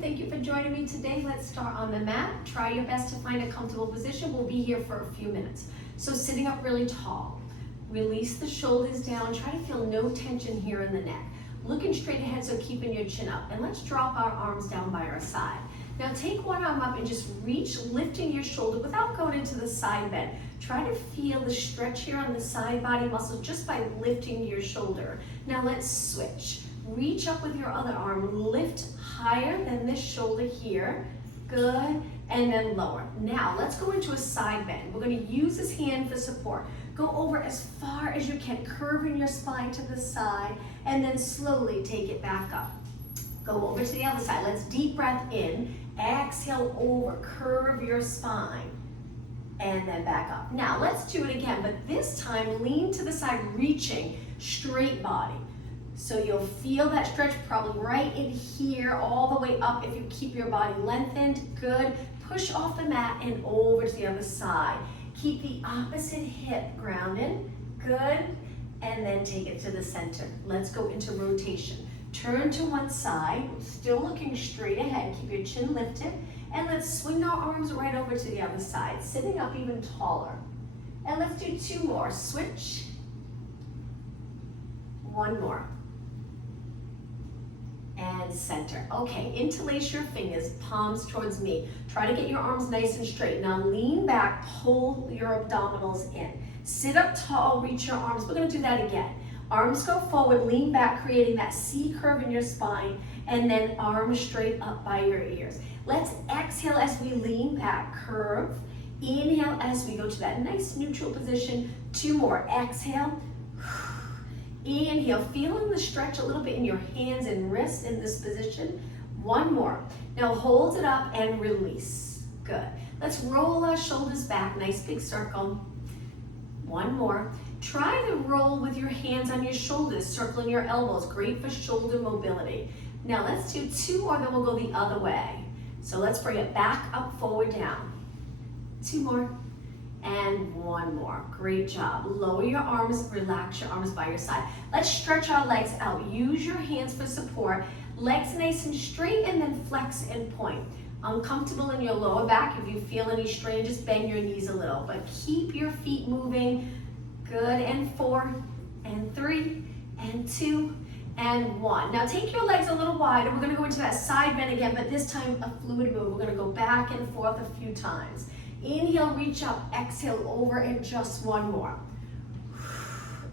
Thank you for joining me today. Let's start on the mat. Try your best to find a comfortable position. We'll be here for a few minutes. So sitting up really tall. Release the shoulders down. Try to feel no tension here in the neck. Looking straight ahead, so keeping your chin up. And let's drop our arms down by our side. Now take one arm up and just reach, lifting your shoulder without going into the side bend. Try to feel the stretch here on the side body muscles just by lifting your shoulder. Now let's switch. Reach up with your other arm, lift higher than this shoulder here. Good, and then lower. Now let's go into a side bend. We're going to use this hand for support. Go over as far as you can, curving your spine to the side, and then slowly take it back up. Go over to the other side. Let's deep breath in, exhale over, curve your spine, and then back up. Now let's do it again, but this time lean to the side, reaching straight body. So you'll feel that stretch probably right in here, all the way up if you keep your body lengthened. Good. Push off the mat and over to the other side. Keep the opposite hip grounded. Good. And then take it to the center. Let's go into rotation. Turn to one side, still looking straight ahead. Keep your chin lifted. And let's swing our arms right over to the other side, sitting up even taller. And let's do two more. Switch. One more. And center. Okay, interlace your fingers, palms towards me. Try to get your arms nice and straight. Now lean back, pull your abdominals in. Sit up tall, reach your arms. We're gonna do that again. Arms go forward, lean back, creating that C curve in your spine, and then arms straight up by your ears. Let's exhale as we lean back, curve. Inhale as we go to that nice neutral position. Two more, exhale. Inhale, feeling the stretch a little bit in your hands and wrists in this position. One more. Now hold it up and release. Good. Let's roll our shoulders back, nice big circle. One more. Try the roll with your hands on your shoulders, circling your elbows. Great for shoulder mobility. Now let's do two more, then we'll go the other way. So let's bring it back, up, forward, down. Two more. And one more. Great job. Lower your arms, relax your arms by your side. Let's stretch our legs out. Use your hands for support. Legs nice and straight, and then flex and point. Uncomfortable in your lower back. If you feel any strain, just bend your knees a little, but keep your feet moving. Good, and 4, and 3, and 2, and 1. Now take your legs a little wider. We're gonna go into that side bend again, but this time a fluid move. We're gonna go back and forth a few times. Inhale, reach up, exhale over, and just one more.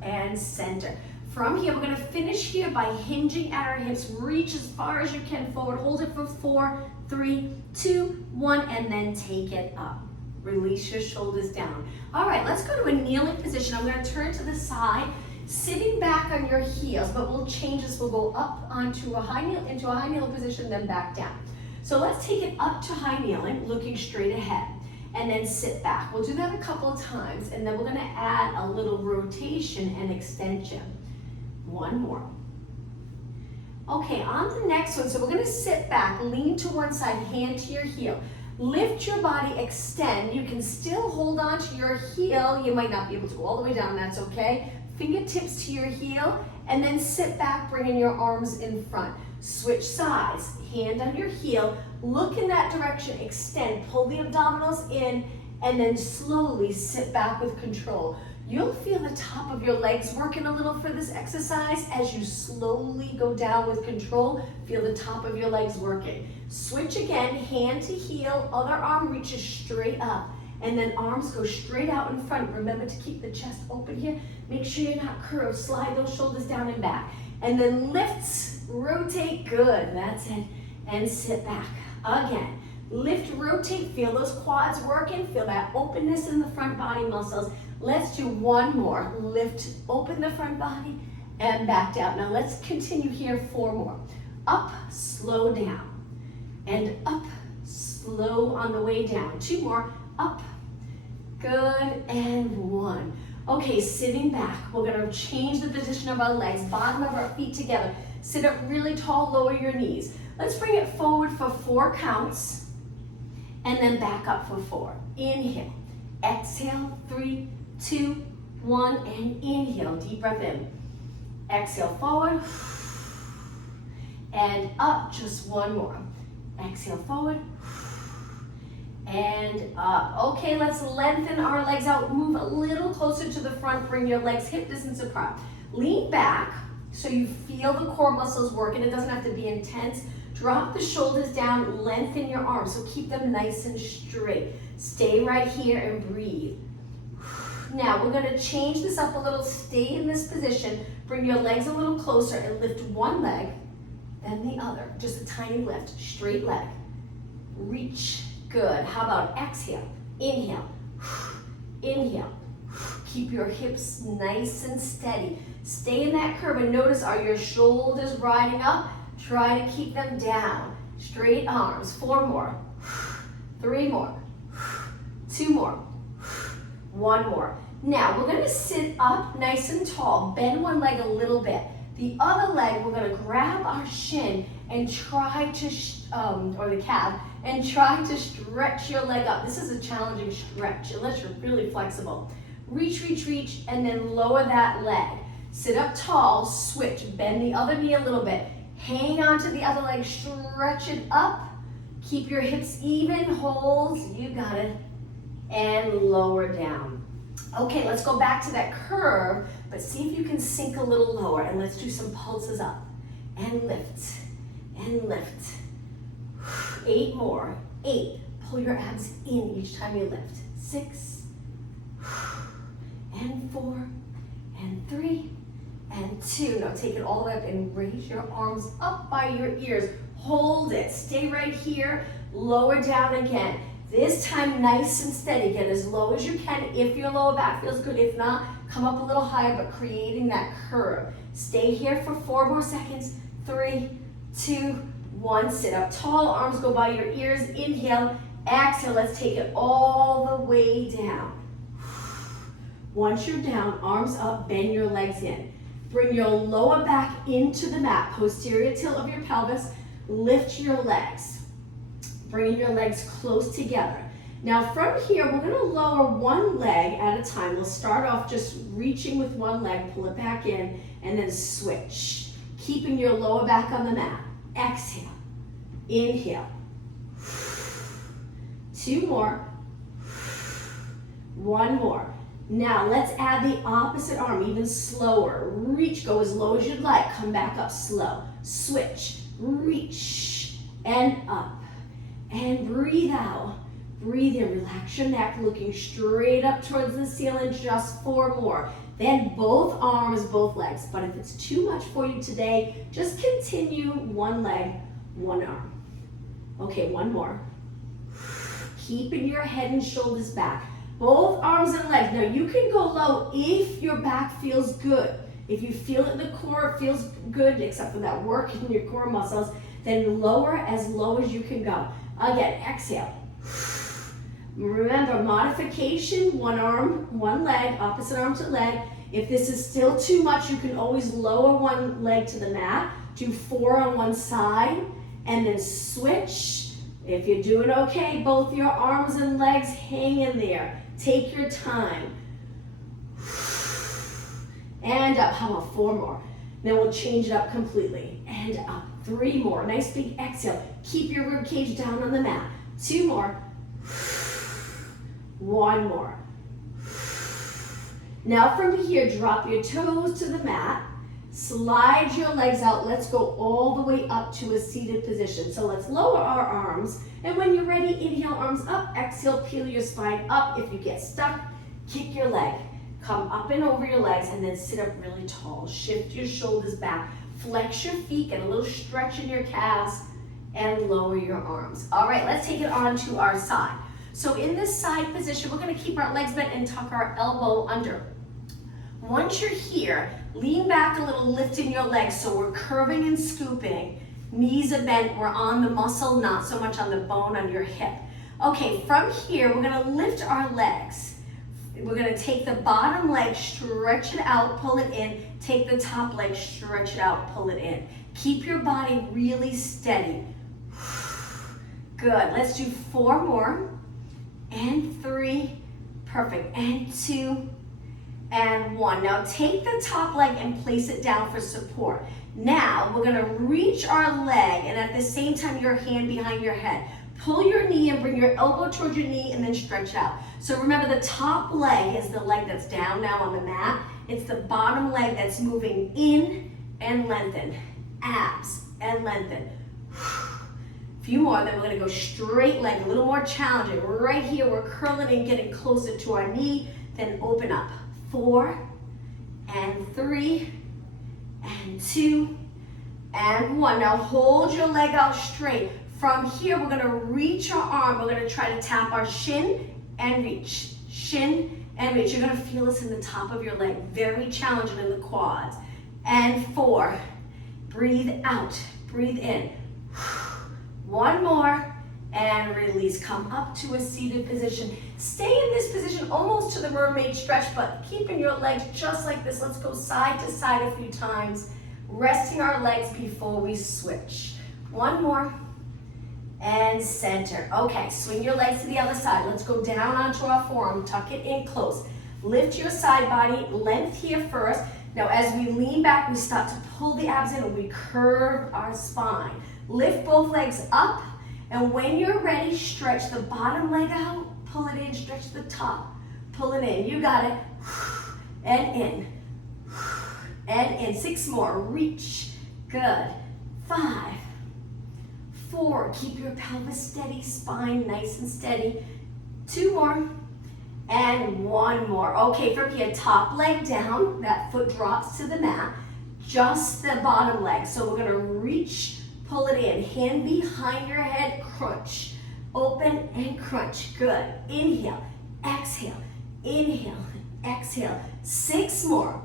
And center. From here, we're gonna finish here by hinging at our hips. Reach as far as you can forward. Hold it for 4, 3, 2, 1, and then take it up. Release your shoulders down. All right, let's go to a kneeling position. I'm gonna turn to the side, sitting back on your heels, but we'll change this. We'll go up onto a high kneel, into a high kneeling position, then back down. So let's take it up to high kneeling, looking straight ahead. And then sit back. We'll do that a couple of times, and then we're gonna add a little rotation and extension. One more. Okay, on the next one, so we're gonna sit back, lean to one side, hand to your heel. Lift your body, extend. You can still hold on to your heel. You might not be able to go all the way down, that's okay. Fingertips to your heel, and then sit back, bringing your arms in front. Switch sides, hand on your heel, look in that direction, extend, pull the abdominals in, and then slowly sit back with control. You'll feel the top of your legs working a little for this exercise as you slowly go down with control. Feel the top of your legs working. Switch again, hand to heel, other arm reaches straight up, and then arms go straight out in front. Remember to keep the chest open here. Make sure you're not curved. Slide those shoulders down and back. And then lift, rotate, good, that's it. And sit back, again. Lift, rotate, feel those quads working, feel that openness in the front body muscles. Let's do one more. Lift, open the front body, and back down. Now let's continue here, 4 more. Up, slow down. And up, slow on the way down. 2 more, up, good, and 1. Okay, sitting back, we're gonna change the position of our legs, bottom of our feet together. Sit up really tall, lower your knees. Let's bring it forward for 4 counts, and then back up for 4. Inhale, exhale, 3, 2, 1, and inhale, deep breath in. Exhale, forward, and up, just one more. Exhale forward. And up. Okay, let's lengthen our legs out. Move a little closer to the front. Bring your legs hip distance apart. Lean back so you feel the core muscles working. It doesn't have to be intense. Drop the shoulders down. Lengthen your arms. So keep them nice and straight. Stay right here and breathe. Now we're going to change this up a little. Stay in this position. Bring your legs a little closer and lift one leg, then the other. Just a tiny lift. Straight leg. Reach. Good. How about exhale? Inhale. Inhale. Keep your hips nice and steady. Stay in that curve and notice, are your shoulders riding up? Try to keep them down. Straight arms. 4 more. 3 more. 2 more. 1 more. Now we're going to sit up nice and tall. Bend one leg a little bit. The other leg, we're going to grab our shin and try to, or the calf, and try to stretch your leg up. This is a challenging stretch unless you're really flexible. Reach, reach, reach, and then lower that leg. Sit up tall, switch, bend the other knee a little bit. Hang on to the other leg, stretch it up. Keep your hips even, hold, you got it, and lower down. Okay, let's go back to that curve, but see if you can sink a little lower, and let's do some pulses up, and lift, and lift. 8 more, 8, pull your abs in each time you lift. 6, and 4, and 3, and 2. Now take it all the way up and raise your arms up by your ears. Hold it, stay right here, lower down again. This time nice and steady, get as low as you can if your lower back feels good. If not, come up a little higher, but creating that curve. Stay here for 4 more seconds. 3, 2, 1, sit up tall, arms go by your ears. Inhale, exhale, let's take it all the way down. Once you're down, arms up, bend your legs in. Bring your lower back into the mat, posterior tilt of your pelvis. Lift your legs. Bringing your legs close together. Now from here, we're gonna lower one leg at a time. We'll start off just reaching with one leg, pull it back in, and then switch. Keeping your lower back on the mat. Exhale, inhale. 2 more, 1 more. Now let's add the opposite arm, even slower. Reach, go as low as you'd like. Come back up slow. Switch, reach, and up. And breathe out. Breathe in, relax your neck, looking straight up towards the ceiling, just 4 more. Then both arms, both legs. But if it's too much for you today, just continue one leg, one arm. Okay, 1 more. Keeping your head and shoulders back. Both arms and legs. Now you can go low if your back feels good. If you feel it in the core, it feels good, except for that work in your core muscles, then lower as low as you can go. Again, exhale. Remember, modification, 1 arm, 1 leg, opposite arm to leg. If this is still too much, you can always lower 1 leg to the mat, do 4 on one side, and then switch. If you're doing okay, both your arms and legs hang in there. Take your time. And up, how about 4 more? Then we'll change it up completely. And up, 3 more, nice big exhale. Keep your rib cage down on the mat. 2 more. 1 more. Now from here, drop your toes to the mat. Slide your legs out. Let's go all the way up to a seated position. So let's lower our arms. And when you're ready, inhale, arms up. Exhale, peel your spine up. If you get stuck, kick your leg. Come up and over your legs and then sit up really tall. Shift your shoulders back. Flex your feet, get a little stretch in your calves, and lower your arms. All right, let's take it on to our side. So in this side position, we're gonna keep our legs bent and tuck our elbow under. Once you're here, lean back a little, lifting your legs. So we're curving and scooping. Knees are bent, we're on the muscle, not so much on the bone on your hip. Okay, from here, we're gonna lift our legs. We're gonna take the bottom leg, stretch it out, pull it in. Take the top leg, stretch it out, pull it in. Keep your body really steady. Good, let's do 4 more. And 3, perfect. And 2, and 1. Now take the top leg and place it down for support. Now, we're gonna reach our leg, and at the same time, your hand behind your head. Pull your knee and bring your elbow towards your knee and then stretch out. So remember, the top leg is the leg that's down now on the mat. It's the bottom leg that's moving in and lengthen. Abs and lengthen. Few more, then we're gonna go straight leg, a little more challenging. Right here, we're curling and getting closer to our knee, then open up. 4, and 3, and 2, and 1. Now hold your leg out straight. From here, we're gonna reach our arm. We're gonna try to tap our shin and reach. Shin and reach. You're gonna feel this in the top of your leg. Very challenging in the quads. And 4, breathe out, breathe in. 1 more, and release. Come up to a seated position. Stay in this position almost to the mermaid stretch, but keeping your legs just like this. Let's go side to side a few times, resting our legs before we switch. 1 more, and center. Okay, swing your legs to the other side. Let's go down onto our forearm, tuck it in close. Lift your side body, length here first. Now as we lean back, we start to pull the abs in and we curve our spine. Lift both legs up, and when you're ready, stretch the bottom leg out, pull it in, stretch the top, pull it in. You got it. And in. And in. 6 more. Reach. Good. 5, 4. Keep your pelvis steady, spine nice and steady. 2 more. And 1 more. Okay, from here, top leg down. That foot drops to the mat. Just the bottom leg. So we're going to reach. Pull it in, hand behind your head, crunch. Open and crunch, good. Inhale, exhale, inhale, exhale. 6 more.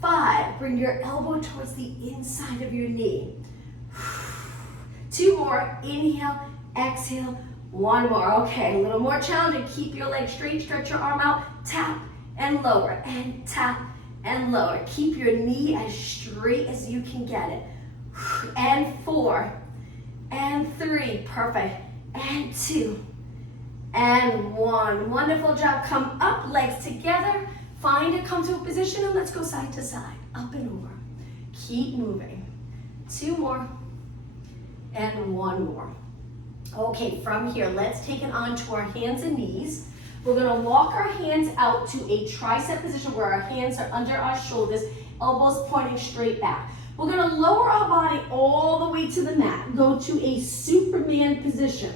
5, bring your elbow towards the inside of your knee. 2 more, inhale, exhale. 1 more, okay, a little more challenging. Keep your leg straight, stretch your arm out, tap and lower, and tap and lower. Keep your knee as straight as you can get it. And 4, and 3, perfect, and 2, and 1. Wonderful job. Come up, legs together, find a comfortable position, and let's go side to side, up and over. Keep moving. 2 more, and 1 more. Okay, from here, let's take it onto our hands and knees. We're gonna walk our hands out to a tricep position where our hands are under our shoulders, elbows pointing straight back. We're gonna lower our body all the way to the mat. Go to a Superman position.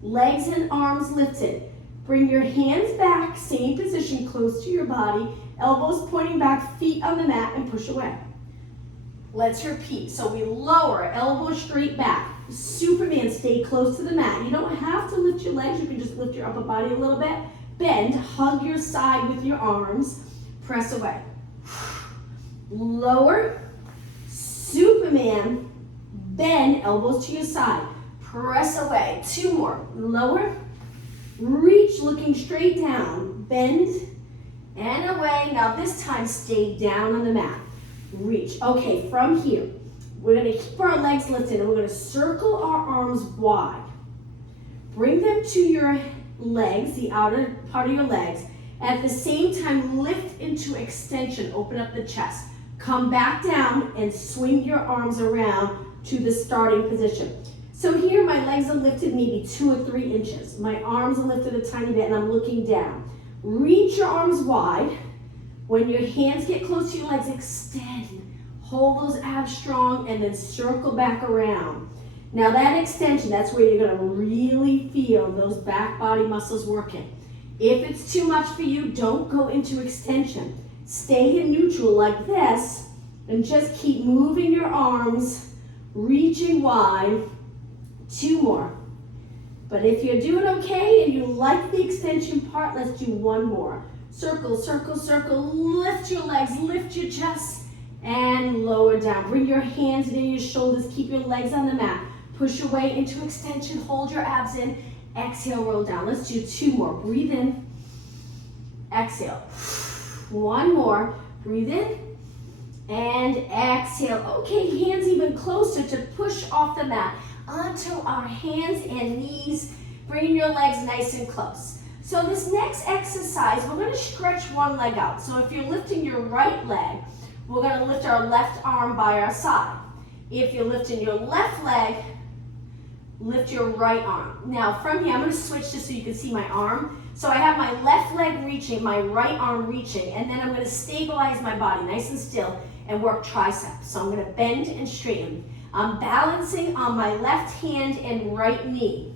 Legs and arms lifted. Bring your hands back, same position, close to your body. Elbows pointing back, feet on the mat, and push away. Let's repeat. So we lower, elbows straight back. Superman, stay close to the mat. You don't have to lift your legs. You can just lift your upper body a little bit. Bend, hug your side with your arms. Press away. Lower. Superman, bend, elbows to your side. Press away. 2 more. Lower. Reach, looking straight down. Bend and away. Now this time, stay down on the mat. Reach. Okay, from here, we're going to keep our legs lifted and we're going to circle our arms wide. Bring them to your legs, the outer part of your legs. At the same time, lift into extension. Open up the chest. Come back down and swing your arms around to the starting position. So here my legs are lifted maybe 2 or 3 inches. My arms are lifted a tiny bit and I'm looking down. Reach your arms wide. When your hands get close to your legs, extend. Hold those abs strong and then circle back around. Now that extension, that's where you're gonna really feel those back body muscles working. If it's too much for you, don't go into extension. Stay in neutral like this and just keep moving your arms, reaching wide. 2 more. But if you're doing okay and you like the extension part, let's do 1 more. Circle, circle, circle. Lift your legs, lift your chest, and lower down. Bring your hands near your shoulders. Keep your legs on the mat. Push your way into extension. Hold your abs in. Exhale, roll down. Let's do 2 more. Breathe in. Exhale. 1 more. Breathe in. And exhale. Okay, hands even closer to push off the mat. Onto our hands and knees. Bring your legs nice and close. So this next exercise, we're going to stretch one leg out. So if you're lifting your right leg, we're gonna lift our left arm by our side. If you're lifting your left leg, lift your right arm. Now from here, I'm gonna switch just so you can see my arm. So I have my left leg reaching, my right arm reaching, and then I'm gonna stabilize my body nice and still and work triceps. So I'm gonna bend and straighten. I'm balancing on my left hand and right knee.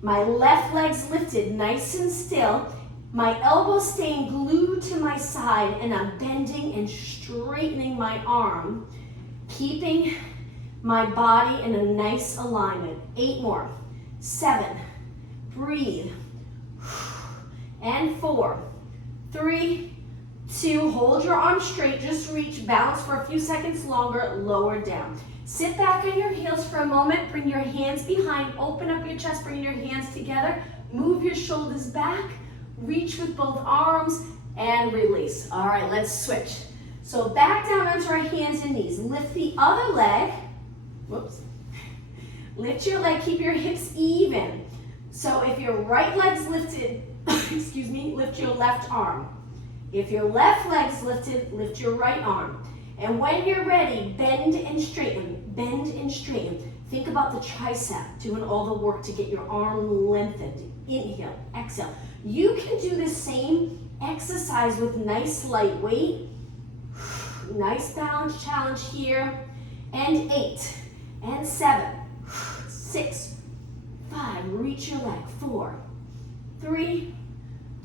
My left leg's lifted nice and still. My elbows staying glued to my side, and I'm bending and straightening my arm, keeping my body in a nice alignment. 8 more. 7. Breathe. And 4. 3, 2. Hold your arms straight. Just reach. Balance for a few seconds longer. Lower down. Sit back on your heels for a moment. Bring your hands behind. Open up your chest. Bring your hands together. Move your shoulders back. Reach with both arms and release. All right, let's switch. So back down onto our hands and knees. Lift the other leg. Whoops. Lift your leg. Keep your hips even. So if your right leg's lifted, excuse me, lift your left arm. If your left leg's lifted, lift your right arm. And when you're ready, bend and straighten, bend and straighten. Think about the tricep, doing all the work to get your arm lengthened. Inhale, exhale. You can do the same exercise with nice light weight. Nice balance challenge here. And 8, and 7, 6, 5. Reach your leg. 4, 3,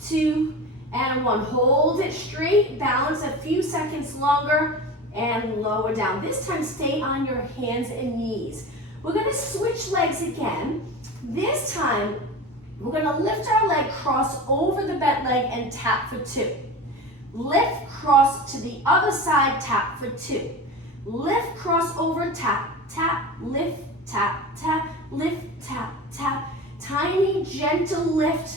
2, and 1. Hold it straight. Balance a few seconds longer. And lower down. This time, stay on your hands and knees. We're gonna switch legs again. This time, we're gonna lift our leg, cross over the bent leg, and tap for 2. Lift, cross to the other side, tap for 2. Lift, cross over, tap, tap, lift, tap, tap, lift, tap, tap. Tiny, gentle lift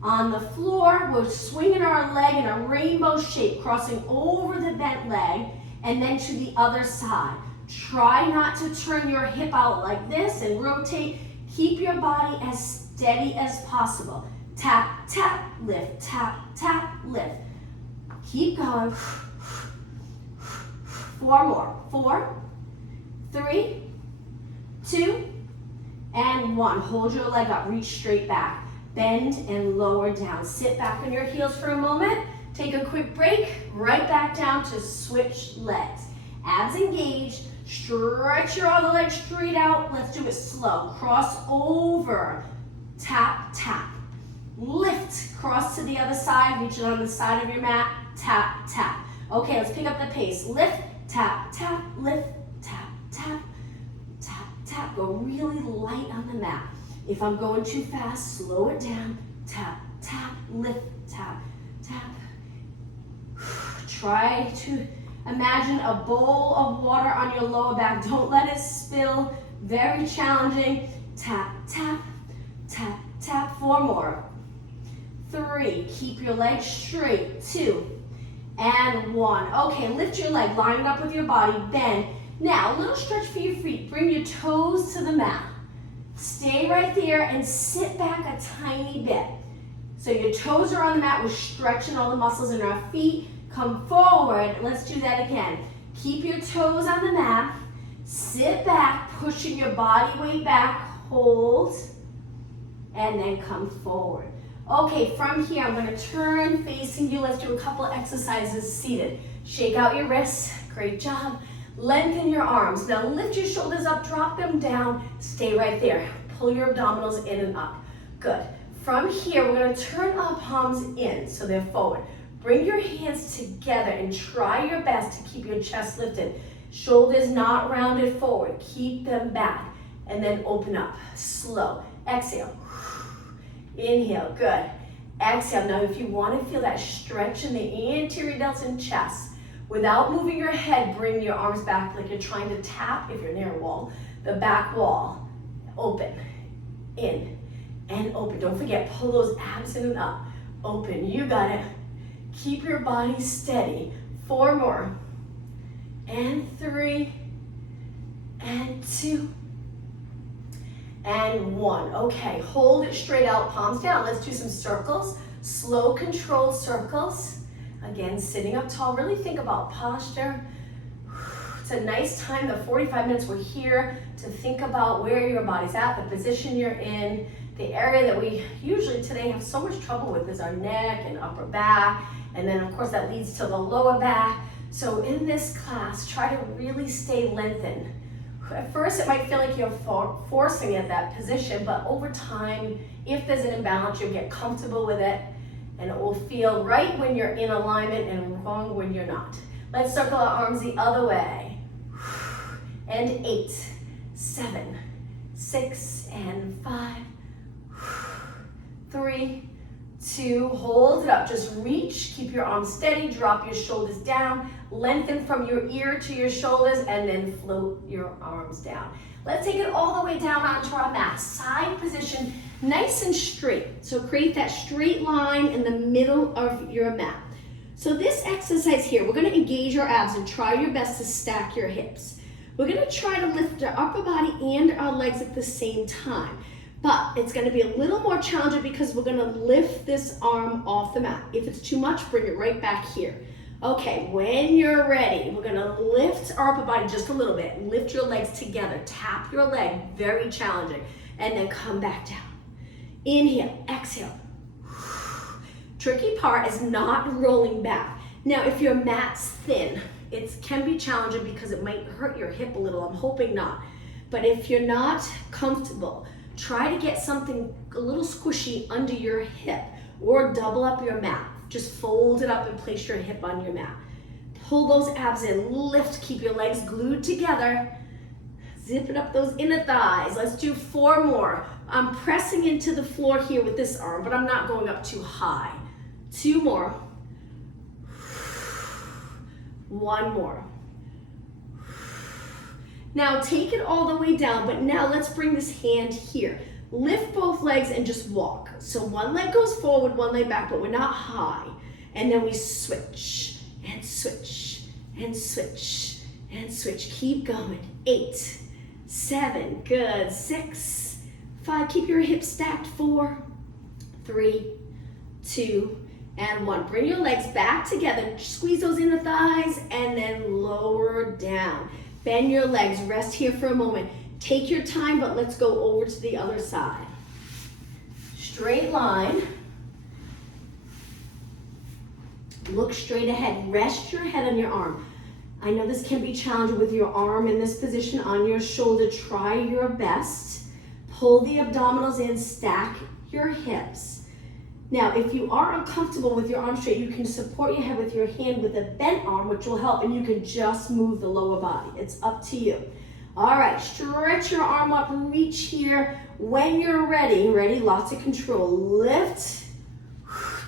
on the floor. We're swinging our leg in a rainbow shape, crossing over the bent leg, and then to the other side. Try not to turn your hip out like this and rotate. Keep your body as steady as possible. Tap, tap, lift, tap, tap, lift. Keep going. 4 more. 4, 3, 2, and 1. Hold your leg up. Reach straight back. Bend and lower down. Sit back on your heels for a moment. Take a quick break. Right back down to switch legs. Abs engaged. Stretch your other leg straight out. Let's do it slow. Cross over. Tap, tap. Lift. Cross to the other side. Reach it on the side of your mat. Tap, tap. Okay, let's pick up the pace. Lift, tap, tap, lift, tap, tap, tap, tap. Go really light on the mat. If I'm going too fast, slow it down. Tap, tap, lift, tap, tap. Try to imagine a bowl of water on your lower back. Don't let it spill. Very challenging. Tap, tap, tap, tap. 4 more. 3. Keep your legs straight. 2. And 1. Okay, lift your leg. Line it up with your body. Bend. Now, a little stretch for your feet. Bring your toes to the mat. Stay right there and sit back a tiny bit. So your toes are on the mat. We're stretching all the muscles in our feet. Come forward. Let's do that again. Keep your toes on the mat. Sit back, pushing your body weight back. Hold. And then come forward. Okay, from here, I'm going to turn facing you. Let's do a couple of exercises seated. Shake out your wrists. Great job. Lengthen your arms. Now lift your shoulders up, drop them down. Stay right there. Pull your abdominals in and up. Good. From here, we're going to turn our palms in so they're forward. Bring your hands together and try your best to keep your chest lifted. Shoulders not rounded forward. Keep them back. And then open up. Slow. Exhale. Inhale. Good. Exhale. Now, if you want to feel that stretch in the anterior delts and chest, without moving your head, bring your arms back like you're trying to tap, if you're near a wall, the back wall. Open. In. And open. Don't forget, pull those abs in and up. Open. You got it. Keep your body steady. 4 more. And 3. And 2. And 1. Okay, hold it straight out, palms down. Let's do some circles. Slow, controlled circles. Again, sitting up tall, really think about posture. It's a nice time, the 45 minutes we're here, to think about where your body's at, the position you're in. The area that we usually today have so much trouble with is our neck and upper back, and then of course that leads to the lower back. So in this class, try to really stay lengthened. At first, it might feel like you're forcing at that position, but over time, if there's an imbalance, you'll get comfortable with it, and it will feel right when you're in alignment and wrong when you're not. Let's circle our arms the other way. And 8, 7, 6, and 5, 3, 2, hold it up. Just reach, keep your arms steady, drop your shoulders down, lengthen from your ear to your shoulders, and then float your arms down. Let's take it all the way down onto our mat. Side position, nice and straight. So create that straight line in the middle of your mat. So this exercise here, we're gonna engage our abs and try your best to stack your hips. We're gonna try to lift our upper body and our legs at the same time. But it's gonna be a little more challenging because we're gonna lift this arm off the mat. If it's too much, bring it right back here. Okay, when you're ready, we're gonna lift our upper body just a little bit. Lift your legs together, tap your leg, very challenging. And then come back down. Inhale, exhale. Tricky part is not rolling back. Now, if your mat's thin, it can be challenging because it might hurt your hip a little. I'm hoping not. But if you're not comfortable, try to get something a little squishy under your hip or double up your mat. Just fold it up and place your hip on your mat. Pull those abs in, lift, keep your legs glued together. Zipping up those inner thighs. Let's do 4 more. I'm pressing into the floor here with this arm, but I'm not going up too high. 2 more. 1 more. Now take it all the way down, but now let's bring this hand here. Lift both legs and just walk. So one leg goes forward, one leg back, but we're not high. And then we switch and switch and switch and switch. Keep going. 8, 7, good. 6, 5, keep your hips stacked. 4, 3, 2, and 1. Bring your legs back together. Squeeze those inner thighs and then lower down. Bend your legs. Rest here for a moment. Take your time, but let's go over to the other side. Straight line. Look straight ahead. Rest your head on your arm. I know this can be challenging with your arm in this position on your shoulder. Try your best. Pull the abdominals in, stack your hips. Now, if you are uncomfortable with your arm straight, you can support your head with your hand with a bent arm, which will help, and you can just move the lower body. It's up to you. All right, stretch your arm up, reach here. When you're ready, lots of control. Lift,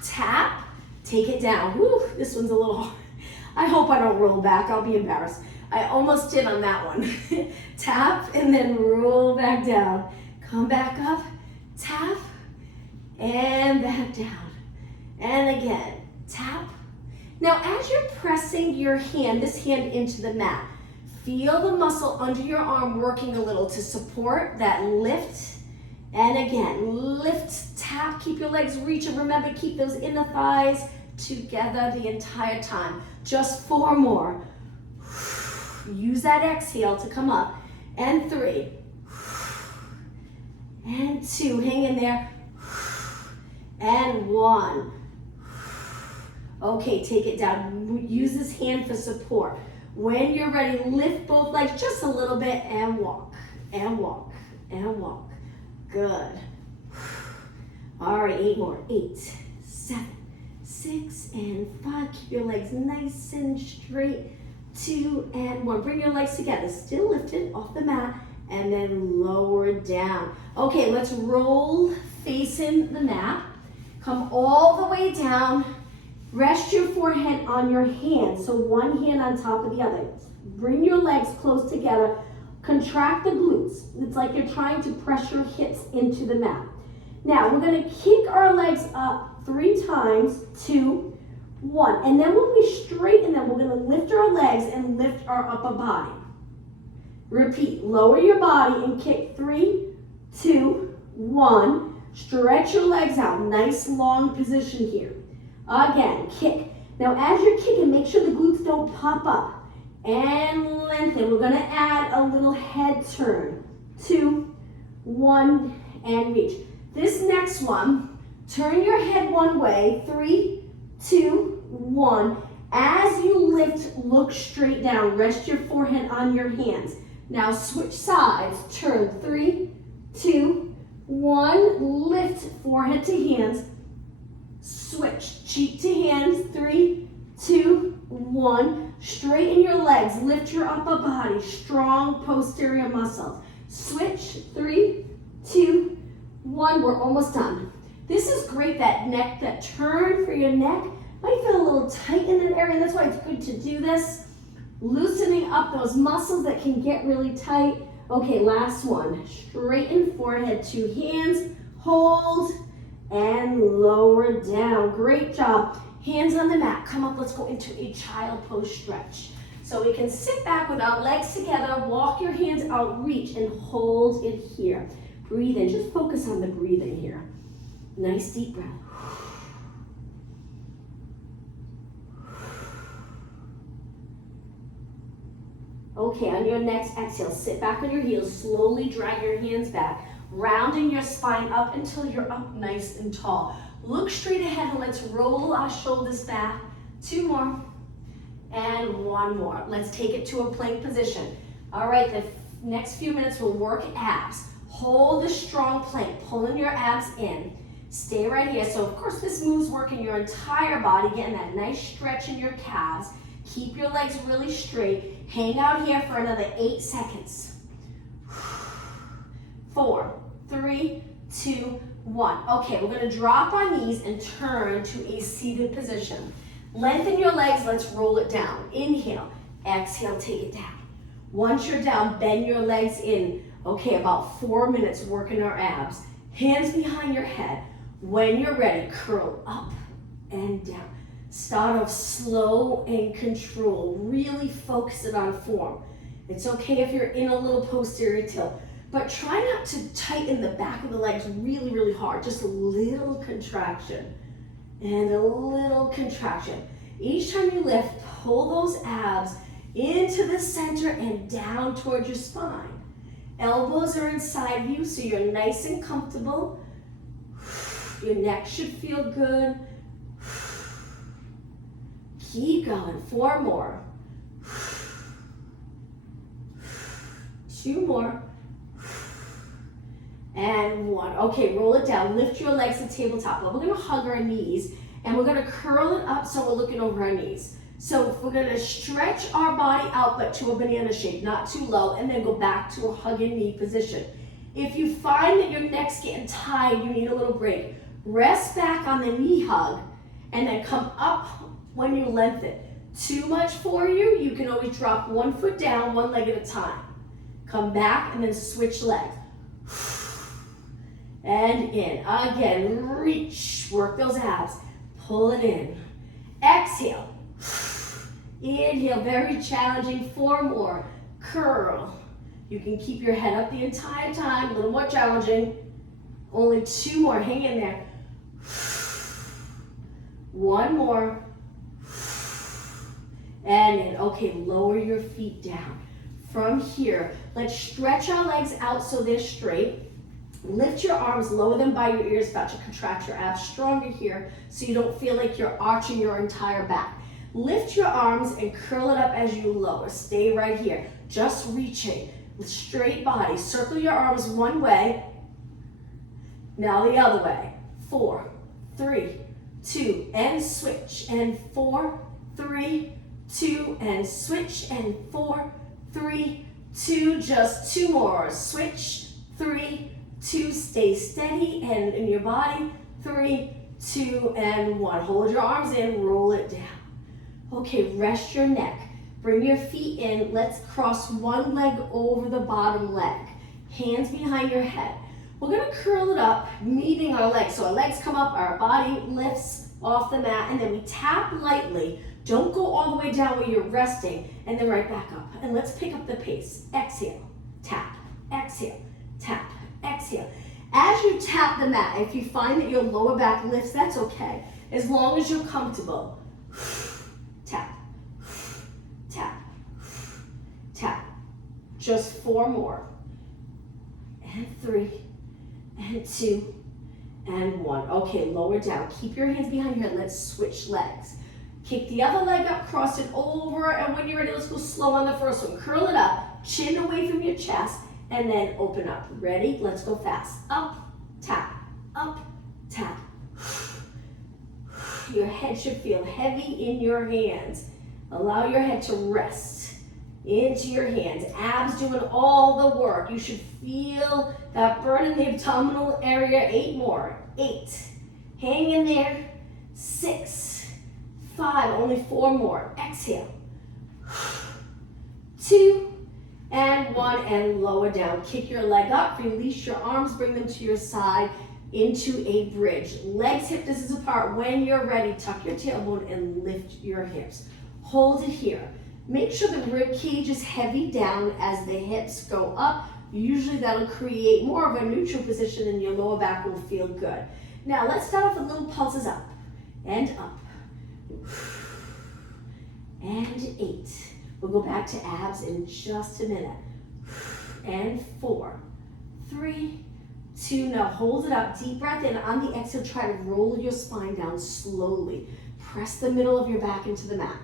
tap, take it down. Whew, this one's a little hard. I hope I don't roll back, I'll be embarrassed. I almost did on that one. Tap and then roll back down. Come back up, tap, and back down. And again, tap. Now as you're pressing your hand, this hand into the mat, feel the muscle under your arm working a little to support that lift. And again, lift, tap, keep your legs reaching. Remember, keep those inner thighs together the entire time. Just 4 more. Use that exhale to come up. And 3. And 2, hang in there. And 1. Okay, take it down. Use this hand for support. When you're ready, lift both legs just a little bit and walk, and walk, and walk. Good. All right, 8 more. 8, 7, 6, and 5. Keep your legs nice and straight. 2 and 1. Bring your legs together. Still lifted off the mat, and then lower down. Okay, let's roll facing the mat. Come all the way down. Rest your forehead on your hand, so one hand on top of the other. Bring your legs close together. Contract the glutes. It's like you're trying to press your hips into the mat. Now, we're going to kick our legs up 3 times, 2, 1. And then when we straighten them, we're going to lift our legs and lift our upper body. Repeat. Lower your body and kick 3, 2, 1. Stretch your legs out. Nice long position here. Again, kick Now as you're kicking, make sure the glutes don't pop up. And lengthen. We're gonna add a little head turn. 2, 1, and reach. This next one, turn your head one way. 3, 2, 1. As you lift, look straight down. Rest your forehead on your hands. Now switch sides. Turn. 3, 2, 1. Lift, forehead to hands. Switch, cheek to hands. 3, 2, 1. Straighten your legs. Lift your upper body. Strong posterior muscles. Switch. 3, 2, 1. We're almost done. This is great, that neck, that turn for your neck. Might feel a little tight in that area. That's why it's good to do this. Loosening up those muscles that can get really tight. Okay, last one. Straighten forehead, 2 hands. Hold and lower down. Great job. Hands on the mat. Come up, let's go into a child pose stretch. So we can sit back with our legs together, walk your hands out, reach, and hold it here. Breathe in, just focus on the breathing here. Nice deep breath. Okay, on your next exhale, sit back on your heels, slowly drag your hands back, rounding your spine up until you're up nice and tall. Look straight ahead and let's roll our shoulders back. 2 more. And 1 more. Let's take it to a plank position. All right, the next few minutes we'll work abs. Hold the strong plank, pulling your abs in. Stay right here. So of course this move's working your entire body, getting that nice stretch in your calves. Keep your legs really straight. Hang out here for another 8 seconds. 4, 3, 2, 1. Okay, we're gonna drop our knees and turn to a seated position. Lengthen your legs, let's roll it down. Inhale, exhale, take it down. Once you're down, bend your legs in. Okay, about 4 minutes working our abs. Hands behind your head. When you're ready, curl up and down. Start off slow and control. Really focus it on form. It's okay if you're in a little posterior tilt, but try not to tighten the back of the legs really, really hard. Just a little contraction and a little contraction. Each time you lift, pull those abs into the center and down towards your spine. Elbows are inside you, so you're nice and comfortable. Your neck should feel good. Keep going. 4 more. 2 more. And 1. Okay, roll it down. Lift your legs to tabletop. Well, we're going to hug our knees and we're going to curl it up so we're looking over our knees. So we're going to stretch our body out but to a banana shape, not too low, and then go back to a hugging knee position. If you find that your neck's getting tired, you need a little break, rest back on the knee hug and then come up when you lengthen. Too much for you, you can always drop 1 foot down, 1 leg at a time. Come back and then switch legs. And in. Again, reach. Work those abs. Pull it in. Exhale. Inhale, very challenging. 4 more. Curl. You can keep your head up the entire time. A little more challenging. Only 2 more. Hang in there. 1 more. And in. Okay, lower your feet down. From here, let's stretch our legs out so they're straight. Lift your arms, lower them by your ears, about to contract your abs stronger here so you don't feel like you're arching your entire back. Lift your arms and curl it up as you lower. Stay right here, just reaching. Straight body, circle your arms one way, now the other way. 4, 3, 2, and switch, and 4, 3, 2, and switch, and 4, 3, 2, just 2 more. Switch, 3, 2, stay steady and in your body. 3, 2, and 1. Hold your arms in, roll it down. Okay, rest your neck. Bring your feet in. Let's cross one leg over the bottom leg. Hands behind your head. We're gonna curl it up, meeting our legs. So our legs come up, our body lifts off the mat, and then we tap lightly. Don't go all the way down where you're resting, and then right back up. And let's pick up the pace. Exhale, tap, exhale, tap, exhale. As you tap the mat, if you find that your lower back lifts, that's okay, as long as you're comfortable. Just 4 more. And 3, and 2, and 1. Okay, lower down. Keep your hands behind your head. Let's switch legs. Kick the other leg up, cross it over, and when you're ready, let's go slow on the first one. Curl it up, chin away from your chest, and then open up. Ready? Let's go fast. Up, tap, up, tap. Your head should feel heavy in your hands. Allow your head to rest into your hands. Abs doing all the work. You should feel that burn in the abdominal area. 8 more. 8. Hang in there. 6, 5. Only 4 more. Exhale. 2, and 1, and lower down. Kick your leg up. Release your arms. Bring them to your side into a bridge. Legs hip distance apart. When you're ready, tuck your tailbone and lift your hips. Hold it here. Make sure the rib cage is heavy down as the hips go up. Usually that'll create more of a neutral position and your lower back will feel good. Now let's start off with little pulses up and up. And 8. We'll go back to abs in just a minute. And 4, 3, 2. Now hold it up. Deep breath in. On the exhale, try to roll your spine down slowly. Press the middle of your back into the mat.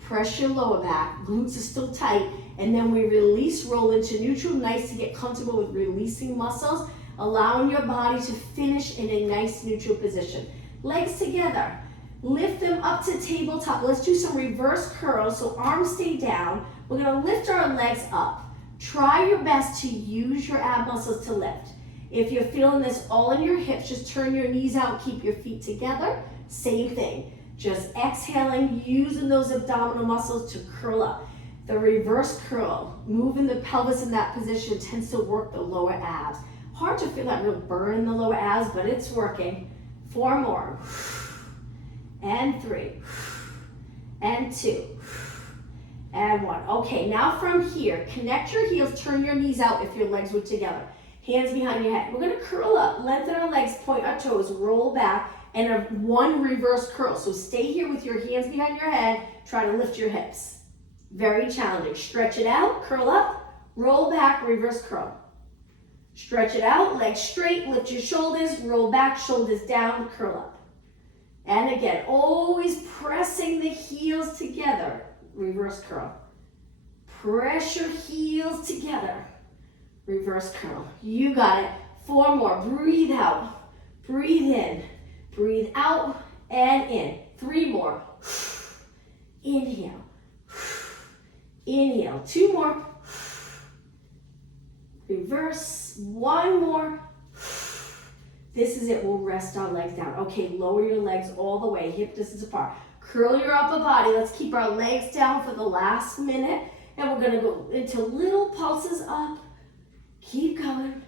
Press your lower back. Glutes are still tight. And then we release, roll into neutral. Nice to get comfortable with releasing muscles, allowing your body to finish in a nice neutral position. Legs together. Lift them up to tabletop. Let's do some reverse curls. So arms stay down. We're going to lift our legs up. Try your best to use your ab muscles to lift. If you're feeling this all in your hips, just turn your knees out, keep your feet together. Same thing. Just exhaling, using those abdominal muscles to curl up. The reverse curl, moving the pelvis in that position tends to work the lower abs. Hard to feel that real burn in the lower abs, but it's working. 4 more. And 3. And 2. And 1. Okay, now from here, connect your heels, turn your knees out if your legs were together. Hands behind your head. We're gonna curl up, lengthen our legs, point our toes, roll back, and a 1 reverse curl. So stay here with your hands behind your head, try to lift your hips. Very challenging. Stretch it out, curl up, roll back, reverse curl. Stretch it out, legs straight, lift your shoulders, roll back, shoulders down, curl up. And again, always pressing the heels together, reverse curl. Press your heels together, reverse curl. You got it. 4 more. Breathe out, breathe in. Breathe out and in. 3 more. Inhale. Inhale. 2 more. Reverse. 1 more. This is it. We'll rest our legs down. Okay, lower your legs all the way, hip distance apart. Curl your upper body. Let's keep our legs down for the last minute. And we're going to go into little pulses up. Keep going.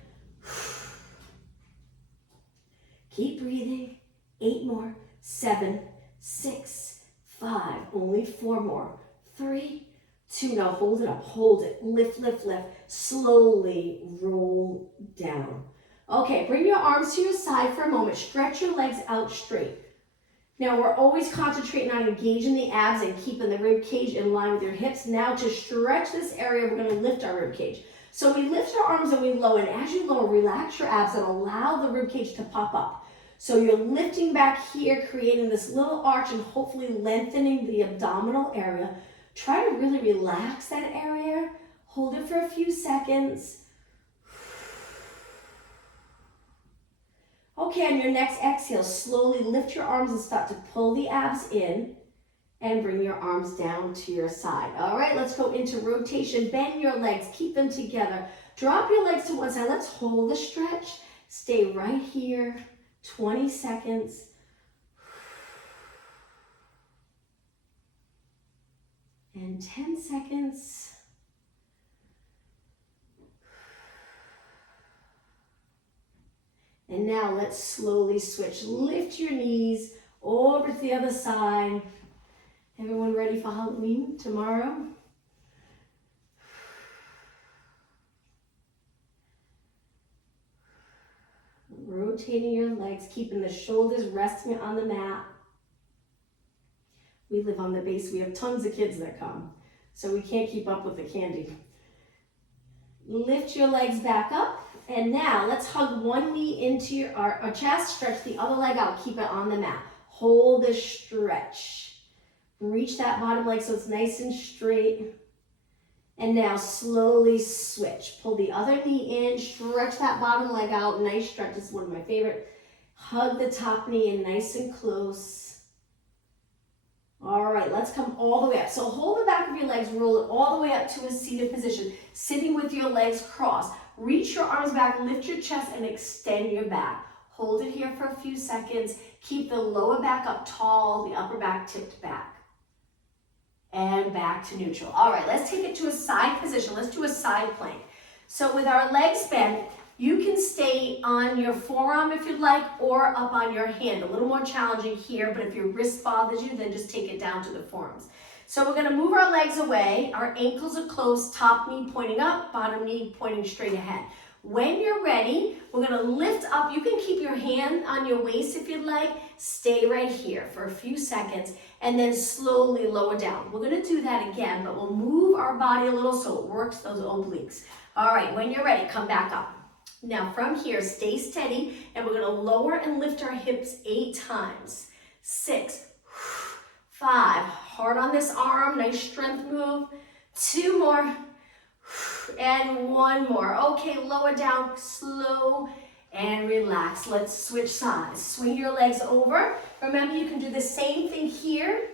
Keep breathing. 8 more. 7, 6, 5. Only 4 more. 3, 2. Now hold it up. Hold it. Lift, lift, lift. Slowly roll down. Okay, bring your arms to your side for a moment. Stretch your legs out straight. Now we're always concentrating on engaging the abs and keeping the rib cage in line with your hips. Now to stretch this area, we're going to lift our rib cage. So we lift our arms and we lower. And as you lower, relax your abs and allow the rib cage to pop up. So you're lifting back here, creating this little arch and hopefully lengthening the abdominal area. Try to really relax that area. Hold it for a few seconds. Okay, on your next exhale, slowly lift your arms and start to pull the abs in and bring your arms down to your side. All right, let's go into rotation. Bend your legs, keep them together. Drop your legs to one side. Let's hold the stretch. Stay right here, 20 seconds. And 10 seconds. And now let's slowly switch. Lift your knees over to the other side. Everyone ready for Halloween tomorrow? Rotating your legs, keeping the shoulders resting on the mat. We live on the base. We have tons of kids that come, so we can't keep up with the candy. Lift your legs back up. And now let's hug one knee into our chest. Stretch the other leg out. Keep it on the mat. Hold this stretch. Reach that bottom leg so it's nice and straight. And now slowly switch. Pull the other knee in. Stretch that bottom leg out. Nice stretch. This is one of my favorite. Hug the top knee in nice and close. All right, let's come all the way up. So hold the back of your legs, roll it all the way up to a seated position, sitting with your legs crossed. Reach your arms back, lift your chest, and extend your back. Hold it here for a few seconds. Keep the lower back up tall, the upper back tipped back. And back to neutral. All right, let's take it to a side position. Let's do a side plank. So with our legs bent, you can stay on your forearm if you'd like, or up on your hand. A little more challenging here, but if your wrist bothers you, then just take it down to the forearms. So we're gonna move our legs away. Our ankles are closed, top knee pointing up, bottom knee pointing straight ahead. When you're ready, we're gonna lift up. You can keep your hand on your waist if you'd like. Stay right here for a few seconds, and then slowly lower down. We're gonna do that again, but we'll move our body a little so it works those obliques. All right, when you're ready, come back up. Now from here, stay steady, and we're gonna lower and lift our hips 8 times. 6, 5, hard on this arm, nice strength move. 2 more, and 1 more. Okay, lower down, slow, and relax. Let's switch sides. Swing your legs over. Remember, you can do the same thing here.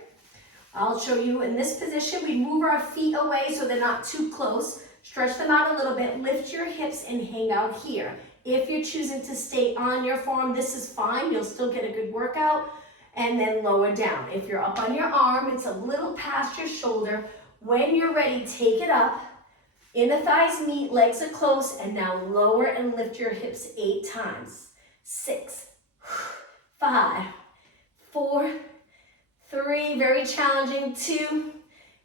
I'll show you in this position. We move our feet away so they're not too close. Stretch them out a little bit, lift your hips and hang out here. If you're choosing to stay on your forearm, this is fine. You'll still get a good workout. And then lower down. If you're up on your arm, it's a little past your shoulder. When you're ready, take it up. Inner thighs meet, legs are close, and now lower and lift your hips 8 times. 6, 5, 4, 3, very challenging, 2,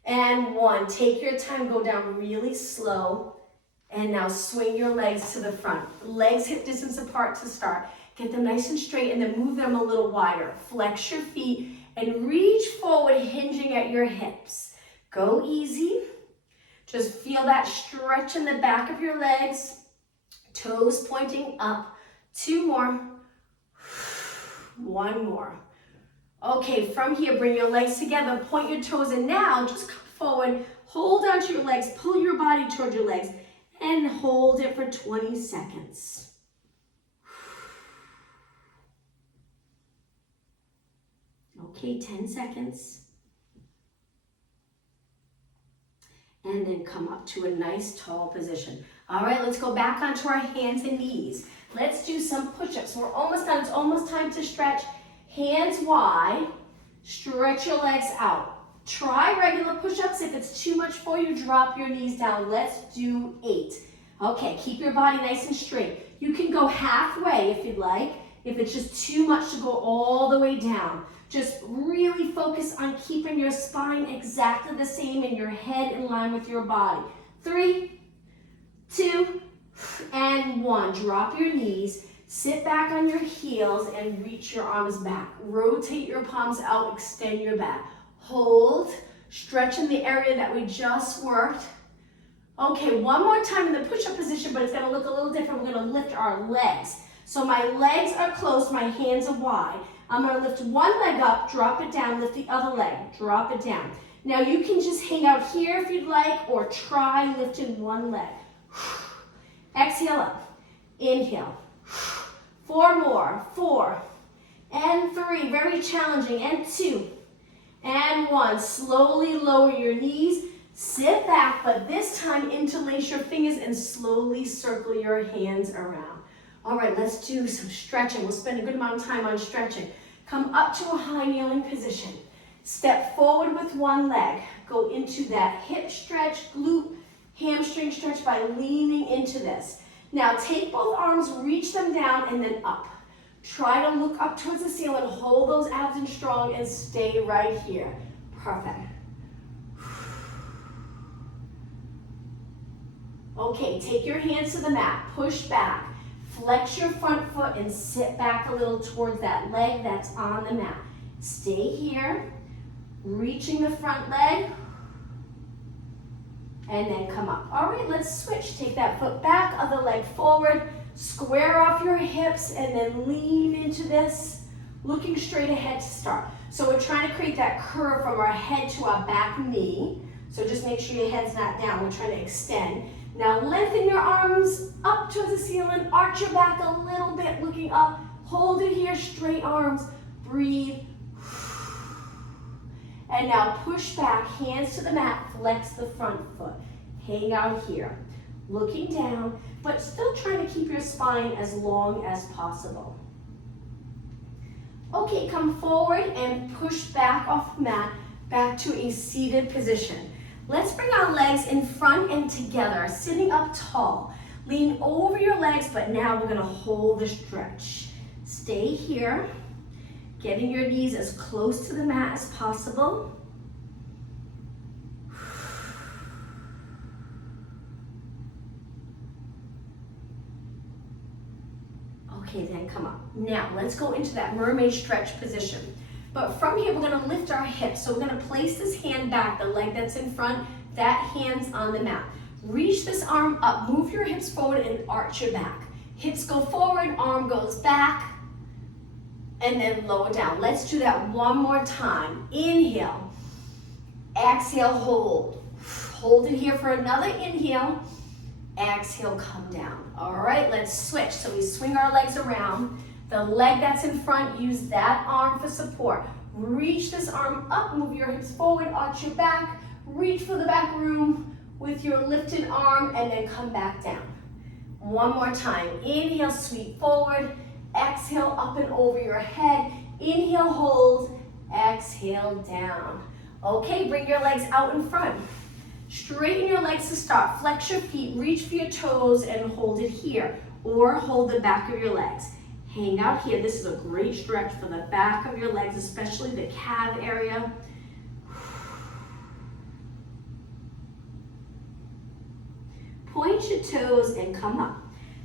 and 1. Take your time, go down really slow. And now swing your legs to the front. Legs hip distance apart to start. Get them nice and straight and then move them a little wider. Flex your feet and reach forward, hinging at your hips. Go easy. Just feel that stretch in the back of your legs. Toes pointing up. 2 more. 1 more. Okay, from here, bring your legs together, point your toes in now, just come forward, hold onto your legs, pull your body toward your legs, and hold it for 20 seconds. Okay, 10 seconds. And then come up to a nice tall position. All right, let's go back onto our hands and knees. Let's do some push-ups. We're almost done. It's almost time to stretch. Hands wide, stretch your legs out. Try regular push-ups. If it's too much for you, drop your knees down. Let's do 8. Okay, keep your body nice and straight. You can go halfway if you'd like. If it's just too much to go all the way down. Just really focus on keeping your spine exactly the same and your head in line with your body. 3, 2, and 1. Drop your knees. Sit back on your heels and reach your arms back. Rotate your palms out, extend your back. Hold, stretch in the area that we just worked. Okay, one more time in the push-up position, but it's gonna look a little different. We're gonna lift our legs. So my legs are closed, my hands are wide. I'm gonna lift one leg up, drop it down, lift the other leg, drop it down. Now you can just hang out here if you'd like, or try lifting one leg. Exhale up, inhale. 4 more, 4, and 3, very challenging, and 2, and 1. Slowly lower your knees, sit back, but this time interlace your fingers and slowly circle your hands around. All right, let's do some stretching. We'll spend a good amount of time on stretching. Come up to a high kneeling position. Step forward with one leg. Go into that hip stretch, glute, hamstring stretch by leaning into this. Now take both arms, reach them down, and then up. Try to look up towards the ceiling, hold those abs in strong, and stay right here. Perfect. Okay, take your hands to the mat, push back, flex your front foot, and sit back a little towards that leg that's on the mat. Stay here, reaching the front leg, and then come up. All right, let's switch. Take that foot back, other leg forward, square off your hips, and then lean into this, looking straight ahead to start. So we're trying to create that curve from our head to our back knee. So just make sure your head's not down. We're trying to extend. Now lengthen your arms up towards the ceiling, arch your back a little bit, looking up. Hold it here, straight arms, breathe. And now push back, hands to the mat, flex the front foot. Hang out here, looking down, but still trying to keep your spine as long as possible. Okay, come forward and push back off the mat, back to a seated position. Let's bring our legs in front and together, sitting up tall. Lean over your legs, but now we're gonna hold the stretch. Stay here, getting your knees as close to the mat as possible. Okay, then come up. Now, let's go into that mermaid stretch position. But from here, we're gonna lift our hips. So we're gonna place this hand back, the leg that's in front, that hand's on the mat. Reach this arm up, move your hips forward and arch your back. Hips go forward, arm goes back, and then lower down. Let's do that one more time. Inhale, exhale, hold. Hold it here for another inhale. Exhale, come down. All right, let's switch. So we swing our legs around. The leg that's in front, use that arm for support. Reach this arm up, move your hips forward, arch your back, reach for the back room with your lifted arm, and then come back down. One more time. Inhale, sweep forward. Exhale, up and over your head. Inhale, hold. Exhale, down. Okay, bring your legs out in front. Straighten your legs to start. Flex your feet, reach for your toes, and hold it here. Or hold the back of your legs. Hang out here. This is a great stretch for the back of your legs, especially the calf area. Point your toes and come up.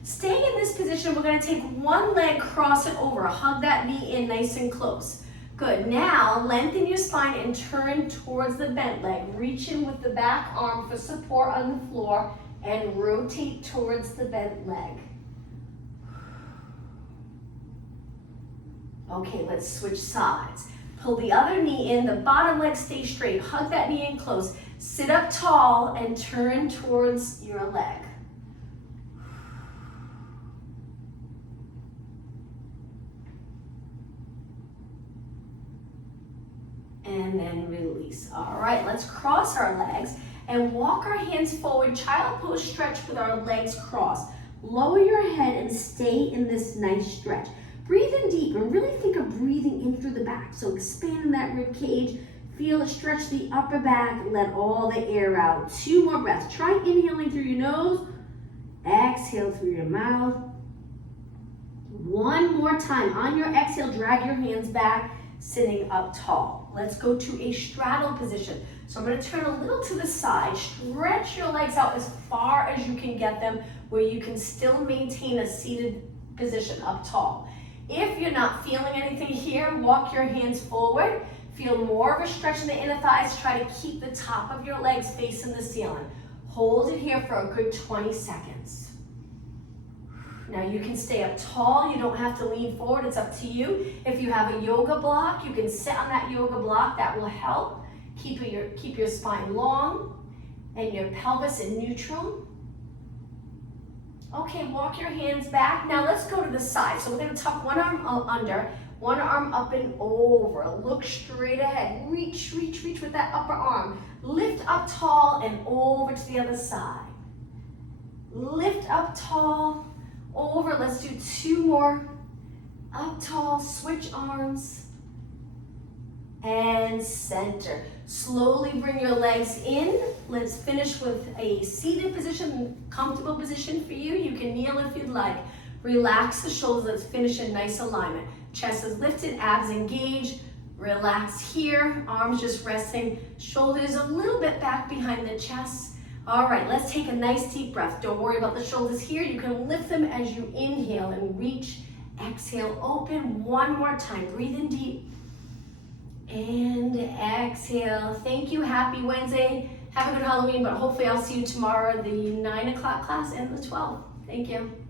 Staying in this position, we're going to take one leg, cross it over. Hug that knee in nice and close. Good. Now, lengthen your spine and turn towards the bent leg. Reach in with the back arm for support on the floor and rotate towards the bent leg. Okay, let's switch sides. Pull the other knee in, the bottom leg stay straight. Hug that knee in close. Sit up tall and turn towards your leg. And then release. All right, let's cross our legs and walk our hands forward. Child pose stretch with our legs crossed. Lower your head and stay in this nice stretch. Breathe in deep and really think of breathing in through the back. So expand that rib cage. Feel it stretch the upper back. Let all the air out. 2 more breaths. Try inhaling through your nose. Exhale through your mouth. One more time. On your exhale, drag your hands back, sitting up tall. Let's go to a straddle position. So I'm going to turn a little to the side. Stretch your legs out as far as you can get them, where you can still maintain a seated position up tall. If you're not feeling anything here, walk your hands forward. Feel more of a stretch in the inner thighs. Try to keep the top of your legs facing the ceiling. Hold it here for a good 20 seconds. Now you can stay up tall. You don't have to lean forward. It's up to you. If you have a yoga block, you can sit on that yoga block. That will help. Keep your spine long and your pelvis in neutral. Okay, walk your hands back. Now let's go to the side. So we're going to tuck one arm under, one arm up and over. Look straight ahead. Reach, reach, reach with that upper arm. Lift up tall and over to the other side. Lift up tall, over. Let's do 2 more. Up tall, switch arms. And center. Slowly bring your legs in. Let's finish with a seated position, comfortable position for you. You can kneel if you'd like. Relax the shoulders. Let's finish in nice alignment. Chest is lifted, abs engaged. Relax here, arms just resting. Shoulders a little bit back behind the chest. All right, let's take a nice deep breath. Don't worry about the shoulders here. You can lift them as you inhale and reach. Exhale, open. One more time. Breathe in deep. And exhale. Thank you. Happy Wednesday. Have a good Halloween, but hopefully I'll see you tomorrow, the 9 o'clock class and the 12. Thank you.